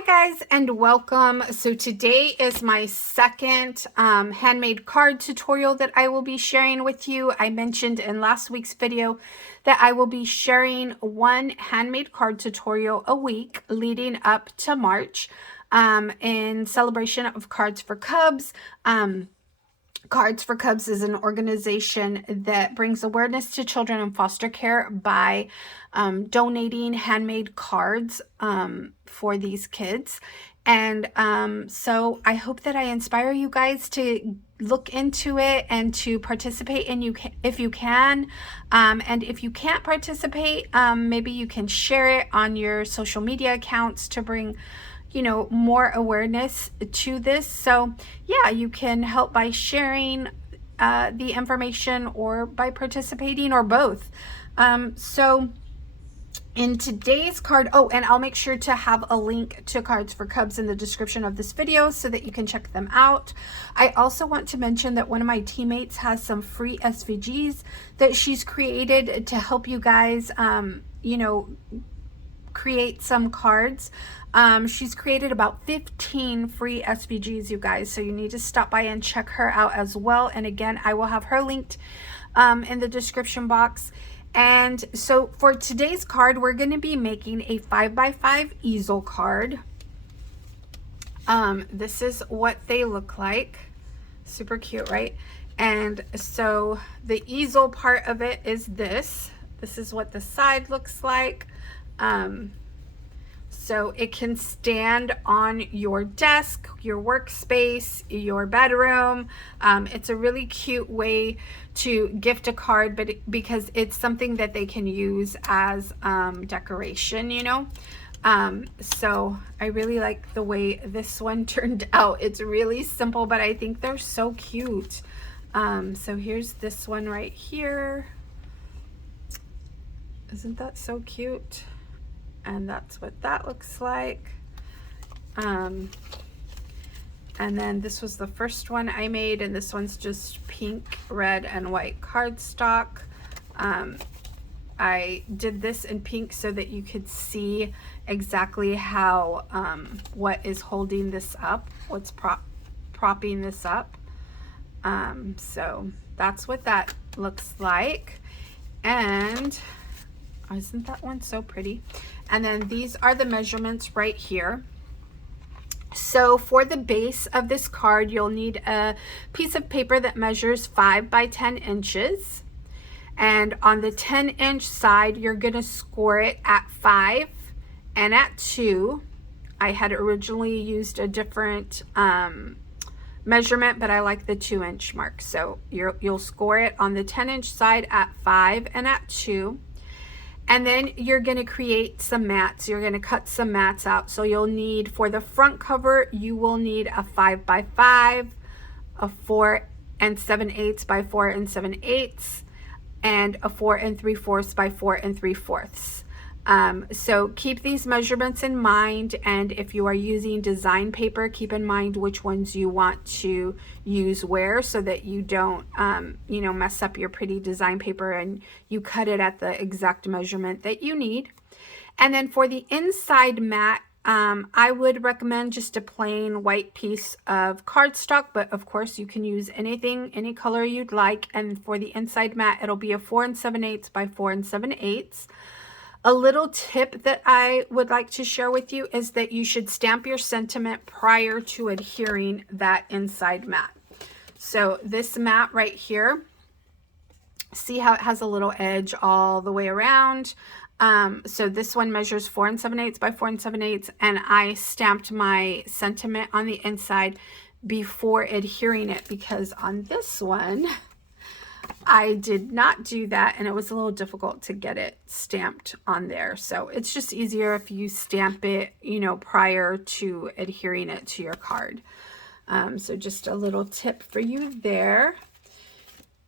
Hi guys and welcome. So today is my second handmade card tutorial that I will be sharing with you. I mentioned in last week's video that I will be sharing one handmade card tutorial a week leading up to March in celebration of Cards for Cubs. Cards for Cubs is an organization that brings awareness to children in foster care by donating handmade cards for these kids. And so I hope that I inspire you guys to look into it and to participate if you can. And if you can't participate, maybe you can share it on your social media accounts to bring more awareness to this. So yeah, you can help by sharing the information or by participating or both. So in today's card, and I'll make sure to have a link to Cards for Cubs in the description of this video so that you can check them out. I also want to mention that one of my teammates has some free SVGs that she's created to help you guys, create some cards. She's created about 15 free SVGs, you guys, so you need to stop by and check her out as well. And again, I will have her linked in the description box. And so for today's card, we're going to be making a 5x5 easel card. This is what they look like. Super cute, right? And so the easel part of it is this. This is what the side looks like. So it can stand on your desk, your workspace, your bedroom. It's a really cute way to gift a card, but because it's something that they can use as decoration, so I really like the way this one turned out. It's really simple, but I think they're so cute. So here's this one right here. Isn't that so cute? And that's what that looks like. And then this was the first one I made, and this one's just pink, red, and white cardstock. I did this in pink so that you could see exactly how what is holding this up, what's propping this up. So that's what that looks like. And isn't that one so pretty? And then these are the measurements right here. So for the base of this card, you'll need a piece of paper that measures 5 by 10 inches. And on the 10-inch side, you're going to score it at 5 and at 2. I had originally used a different measurement, but I like the 2-inch mark. So you'll score it on the 10-inch side at 5 and at 2. And then you're going to create some mats. You're going to cut some mats out. So you'll need, for the front cover, you will need a 5 by 5, a 4 7/8 by 4 7/8, and a 4 3/4 by 4 3/4. So keep these measurements in mind, and if you are using design paper, keep in mind which ones you want to use where, so that you don't mess up your pretty design paper and you cut it at the exact measurement that you need. And then for the inside mat, I would recommend just a plain white piece of cardstock, but of course you can use anything, any color you'd like. And for the inside mat, it'll be a 4 7/8 by 4 7/8. A little tip that I would like to share with you is that you should stamp your sentiment prior to adhering that inside mat. So this mat right here, see how it has a little edge all the way around? So this one measures 4 7/8 by 4 7/8, and I stamped my sentiment on the inside before adhering it, because on this one, I did not do that, and it was a little difficult to get it stamped on there. So it's just easier if you stamp it, prior to adhering it to your card. So just a little tip for you there.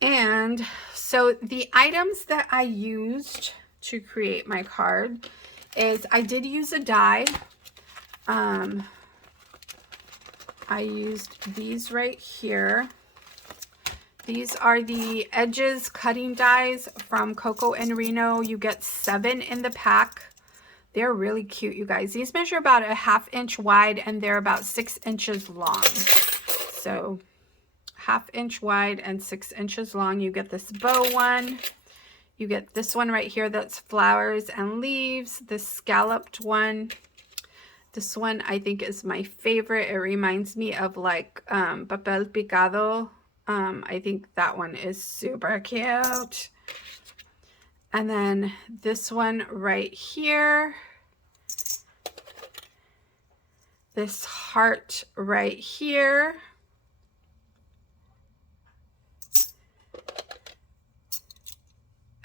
And so the items that I used to create my card is, I did use a die. I used these right here. These are the Edges cutting dies from Coco and Reno. You get 7 in the pack. They're really cute, you guys. These measure about a 1/2 inch wide and they're about 6 inches long. So 1/2 inch wide and 6 inches long. You get this bow one. You get this one right here that's flowers and leaves. This scalloped one. This one I think is my favorite. It reminds me of like papel picado. I think that one is super cute. And then this one right here. This heart right here.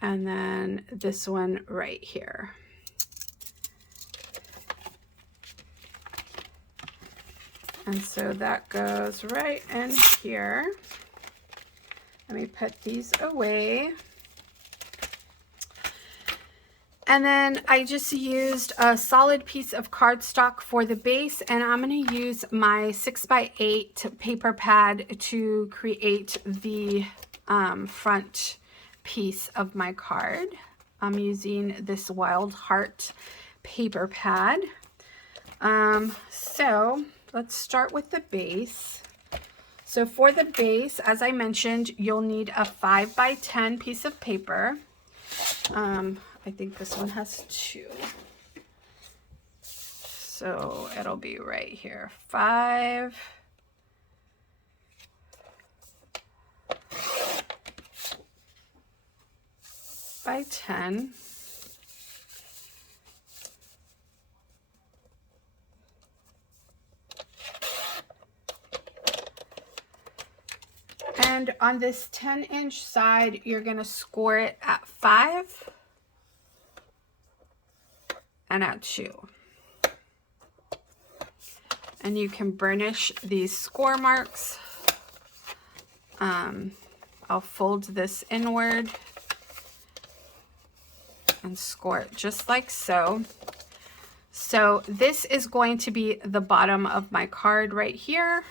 And then this one right here. And so that goes right in here. Let me put these away. And then I just used a solid piece of cardstock for the base, and I'm going to use my 6x8 paper pad to create the front piece of my card. I'm using this Wild Heart paper pad. So let's start with the base. So for the base, as I mentioned, you'll need a 5x10 piece of paper. I think this one has 2. So it'll be right here. 5 by 10. And on this 10-inch side, you're going to score it at 5 and at 2. And you can burnish these score marks. I'll fold this inward and score it just like so. So this is going to be the bottom of my card right here.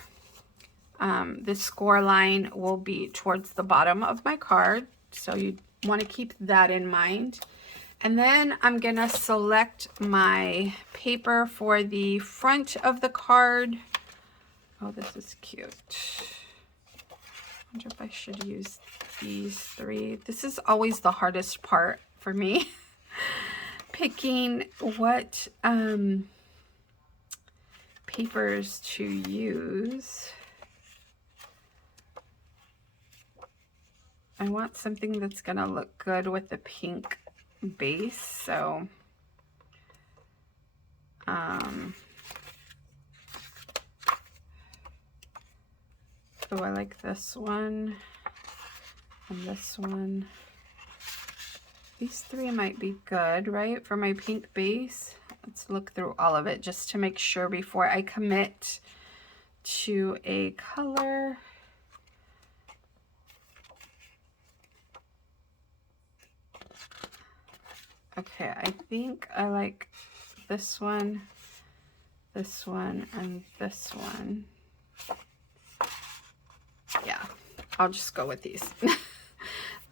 This score line will be towards the bottom of my card. So you want to keep that in mind. And then I'm going to select my paper for the front of the card. Oh, this is cute. I wonder if I should use these 3. This is always the hardest part for me. Picking what papers to use. I want something that's going to look good with the pink base, so so I like this one and this one. These 3 might be good, right, for my pink base. Let's look through all of it just to make sure before I commit to a color. Okay, I think I like this one, and this one. Yeah, I'll just go with these.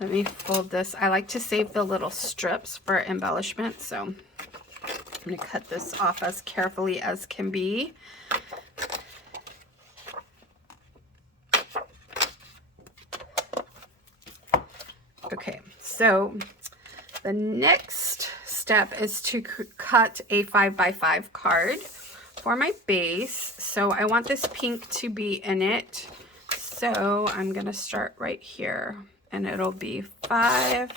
Let me fold this. I like to save the little strips for embellishment, so I'm going to cut this off as carefully as can be. Okay, so the next step is to cut a 5x5 card for my base. So I want this pink to be in it. So I'm going to start right here, and it'll be 5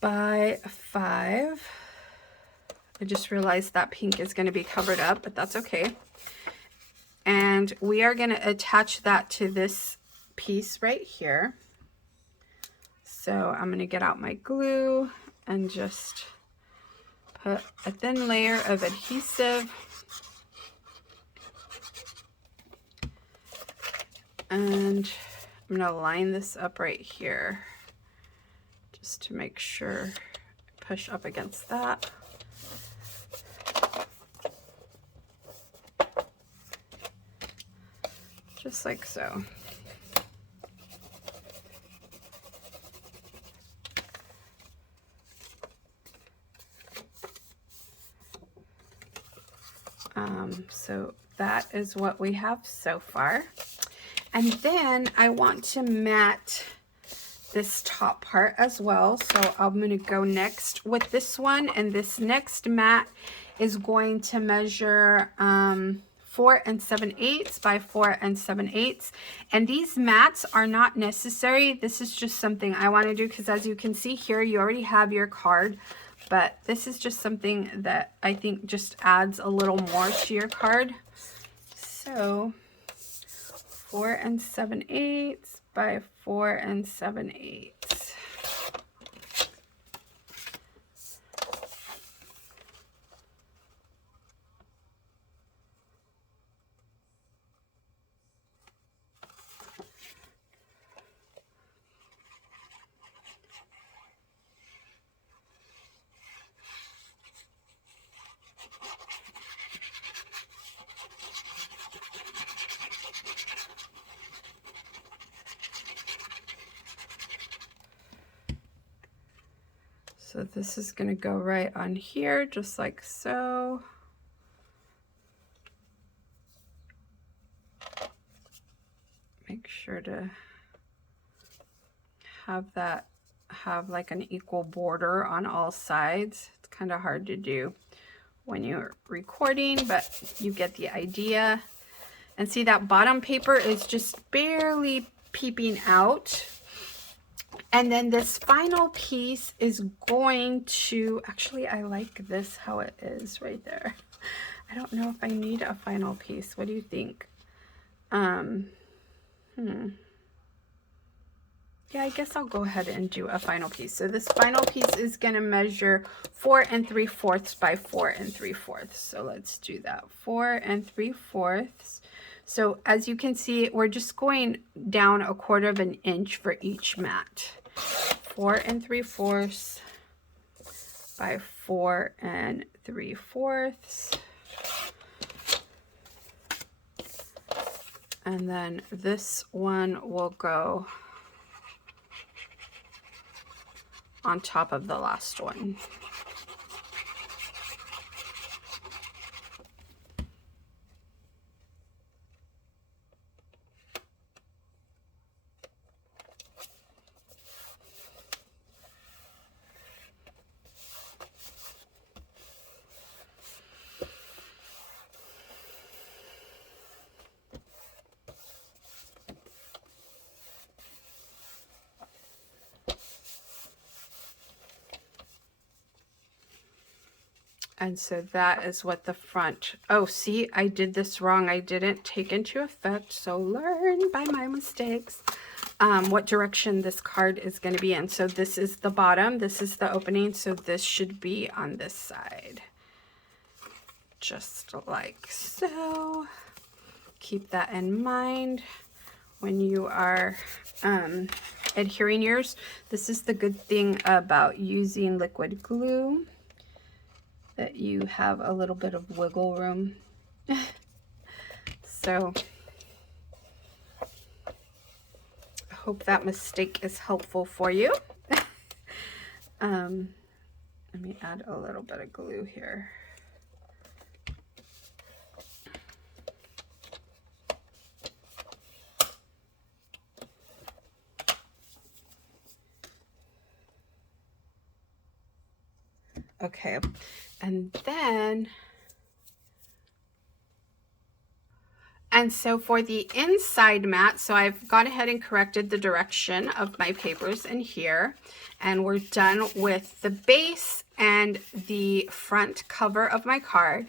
by 5. I just realized that pink is going to be covered up, but that's okay. And we are going to attach that to this piece right here. So I'm going to get out my glue and just put a thin layer of adhesive. And I'm going to line this up right here just to make sure I push up against that. Just like so. So that is what we have so far. And then I want to mat this top part as well. So I'm going to go next with this one, and this next mat is going to measure 4 7/8 by 4 7/8. And these mats are not necessary. This is just something I want to do because, as you can see here, you already have your card, but this is just something that I think just adds a little more to your card. So 4 7/8 by 4 7/8. So this is going to go right on here, just like so. Make sure to have like an equal border on all sides. It's kind of hard to do when you're recording, but you get the idea. And see, that bottom paper is just barely peeping out. And then this final piece is going to, actually, I like this how it is right there. I don't know if I need a final piece. What do you think? Yeah, I guess I'll go ahead and do a final piece. So this final piece is going to measure 4 3/4 by 4 3/4. So let's do that. 4 3/4. So as you can see, we're just going down 1/4 inch for each mat. 4 3/4 by 4 3/4. And then this one will go on top of the last one. And so that is what the front, oh, see, I did this wrong. I didn't take into effect, so learn by my mistakes, what direction this card is going to be in. So this is the bottom, this is the opening, so this should be on this side. Just like so. Keep that in mind when you are adhering yours. This is the good thing about using liquid glue, that you have a little bit of wiggle room. So I hope that mistake is helpful for you. Let me add a little bit of glue here. Okay, and then, and so for the inside mat, so I've gone ahead and corrected the direction of my papers in here, and we're done with the base and the front cover of my card.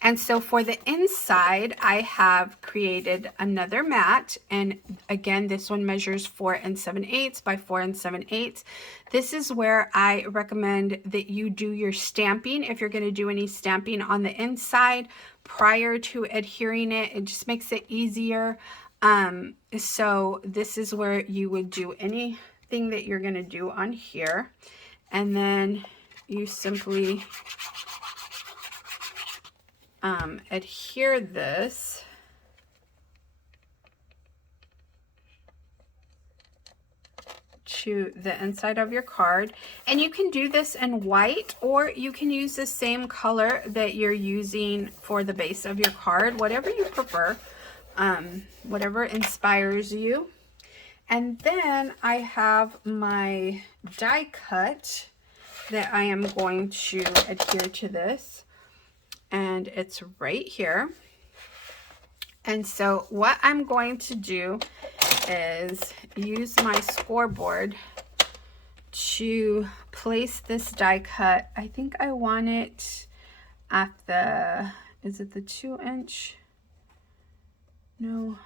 And so for the inside, I have created another mat, and again, this one measures 4 7/8 by 4 7/8. This is where I recommend that you do your stamping. If you're going to do any stamping on the inside prior to adhering it, it just makes it easier. So this is where you would do anything that you're going to do on here, and then you simply adhere this to the inside of your card. And you can do this in white, or you can use the same color that you're using for the base of your card, whatever you prefer, whatever inspires you. And then I have my die cut that I am going to adhere to this, and it's right here. And so what I'm going to do is use my scoreboard to place this die cut. I think I want it at the, is it the 2-inch? No,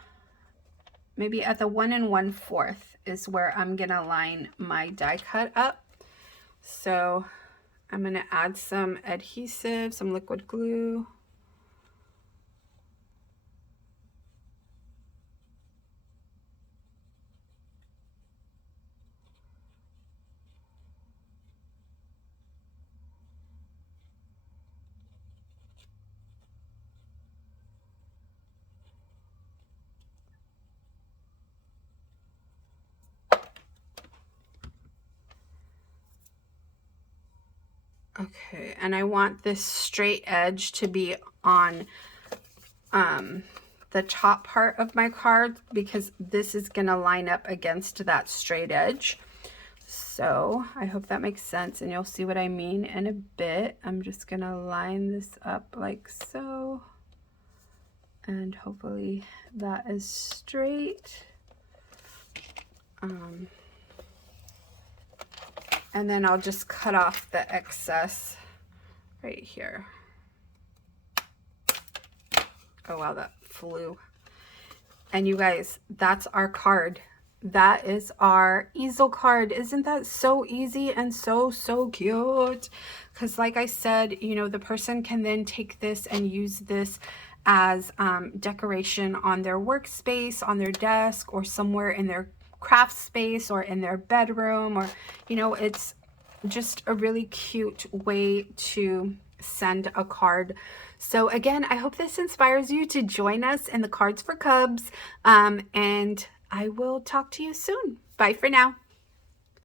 maybe at the 1 1/4 is where I'm gonna line my die cut up. So I'm gonna add some adhesive, some liquid glue. Okay, and I want this straight edge to be on the top part of my card, because this is going to line up against that straight edge. So I hope that makes sense, and you'll see what I mean in a bit. I'm just going to line this up like so, and hopefully that is straight. And then I'll just cut off the excess right here. Oh wow, that flew. And you guys, that's our card. That is our easel card. Isn't that so easy and so cute? Because like I said, you know, the person can then take this and use this as decoration on their workspace, on their desk, or somewhere in their craft space, or in their bedroom, or, you know, it's just a really cute way to send a card. So again, I hope this inspires you to join us in the Cards for Cubs, and I will talk to you soon. Bye for now.